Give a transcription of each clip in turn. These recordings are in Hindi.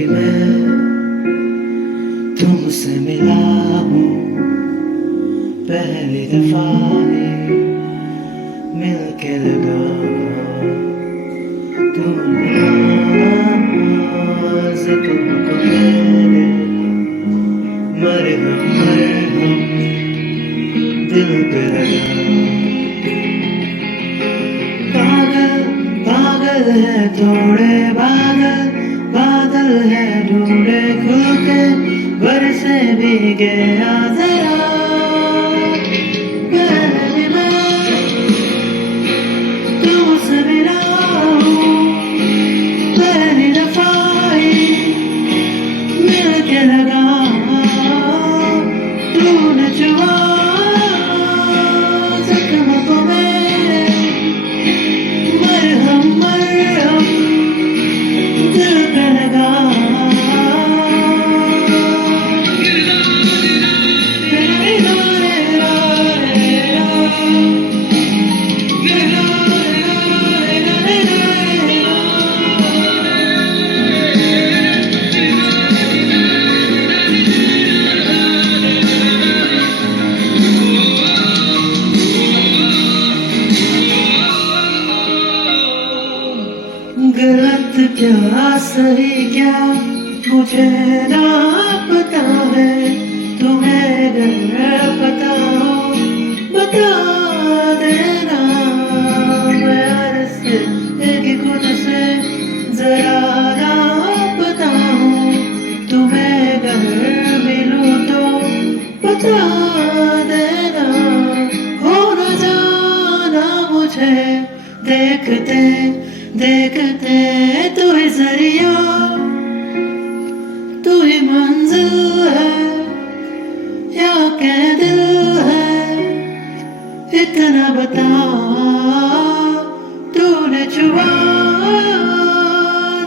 कभी मैं तुमसे मिला हूँ, पहली दफा ही मिल के लगा से तुमको मेरे मरहम दिल पे लगा। पागल पागल है थोड़े बादल, बादल है ढूंढे खुल के बरसे भीगे जरा। पहली बार तुमसे मिला हूँ, पहली दफा ही मिल के लगा। तूने छुआ जख्म को मेरे, मरहम मरहम दिल पे लगा। गलत क्या सही क्या मुझे ना पता है, तुम्हें अगर पता हो बता देना। मैं अर्ज़ कि खुद से जरा ना पता हूँ, तुम्हें अगर मिलूँ तो बता देना। हो न जाना मुझे देखते देखते, तू ही जरिया तू ही मंजिल है या क्या दिल है, इतना बता। तूने छुआ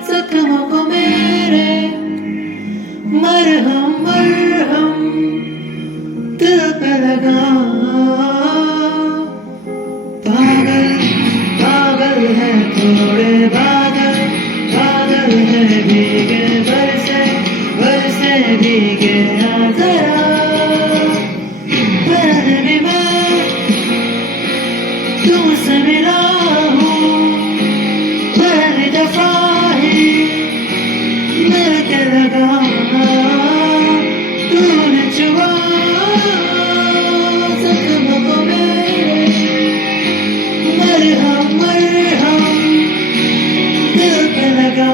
जख्मों को मेरे, मरहम मरहम दिल पे लगा। पागल पागल है थोड़े बादल, बादल है भीगे बरसे बरसे भीगे जरा। पहले भी मैं तुमसे मिला हूँ, पहली दफा ही मिल के लगा। तूने छुआ जख्मों को मेरे, मरहम मरहम दिल पे लगा।